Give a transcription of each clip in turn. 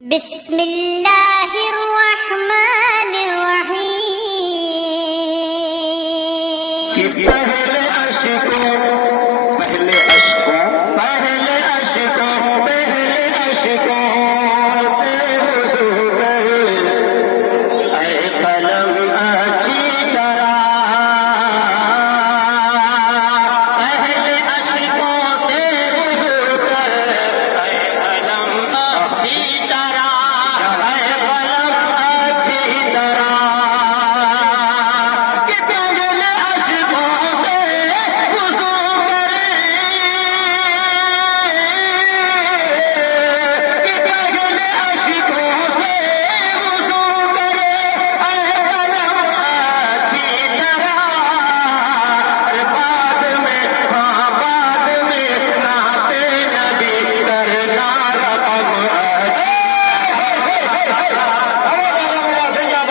بسم اللہ الرحمن الرحیم پہلے اشکوں پہلے اشکوں پہلے اشکوں پہلے اشکوں سے وضو کر اے قلم اچھی طرح پہلے اشکوں سے وضو کر اے قلم اچھی طرح اے قلم اچھی طرح کہ پہلے اشکوں سے وضو کرے کہ پہلے اشکوں سے وضو کرے اے قلم اچھی طرح بعد میں بعد میں نعت نبی کرنا رقم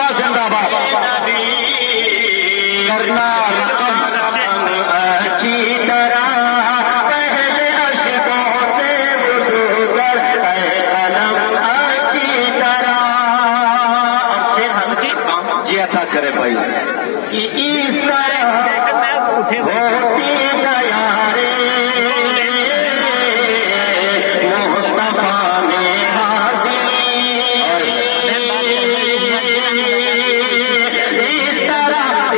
زندہ باد نبی کرنا رقم اچھی طرح پہلے اشکوں سے وضو کر اے قلم اچھی طرح اب سے جی عطا کرے بھائی کہ اس طرح ہوتی تیارے مصطفیٰ میں حاضری اس طرح ہوتی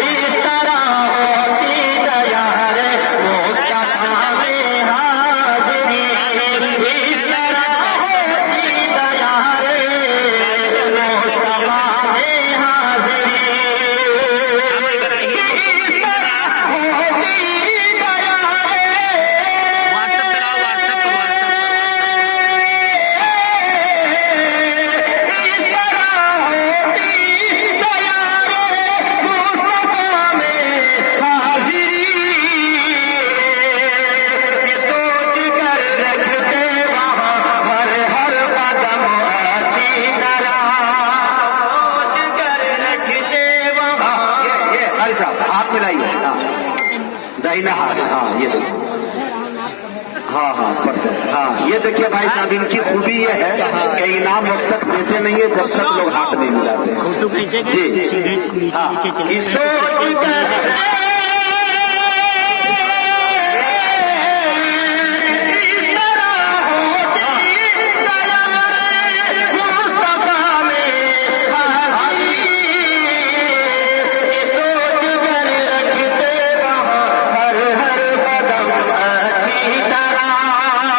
تیارے مصطفیٰ میں حاضری اس طرح ہوتی تیارے مصطفیٰ میں حاضری ہاتھ ملائیے داہنا ہاتھ ہاں یہ دیکھیے ہاں پڑھتے ہاں یہ دیکھیے بھائی صاحب ان کی خوبی یہ ہے کہ انعام وقت تک دیتے نہیں ہے جب تک لوگ ہاتھ نہیں ملاتے جی ہاں